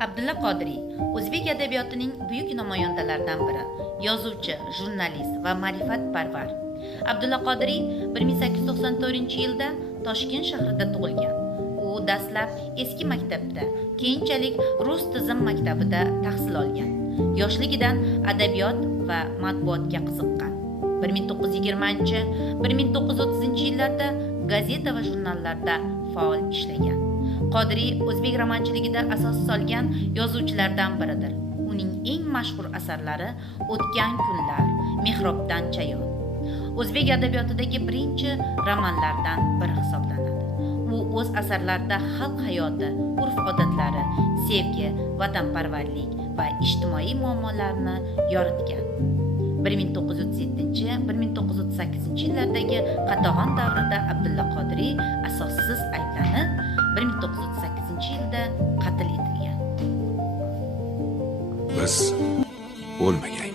Abdulla Qodiriy o'zbek adabiyotining buyuk namoyandalaridan biri, yozuvchi, jurnalist va ma'rifatparvar. Abdulla Qodiriy 1894-yilda Toshkent shahrida tug'ilgan. U dastlab eski maktabda, keyinchalik rus tizim maktabida tahsil olgan. Yoshligidan adabiyot va matbuotga qiziqqan. 1920-1930-yillarda gazeta va jurnallarda faol ishlagan. Qodiriy o'zbek romanchiligida asos solgan yozuvchilardan biridir. Uning eng mashhur asarlari O'tgan kunlar, Mehrobdan chayon. O'zbek adabiyotidagi birinchi romanlardan biri hisoblanadi. U o'z asarlarida xalq hayoti, urf-odatlari, sevgi, vatanparvarlik va ijtimoiy muammolarni yoritgan. 1937-1938 yillardagi qatag'on davrida Abdulla Qodiriy asossiz ayblanib, 1938-yilda qatl etilgan. Biz o'lmagan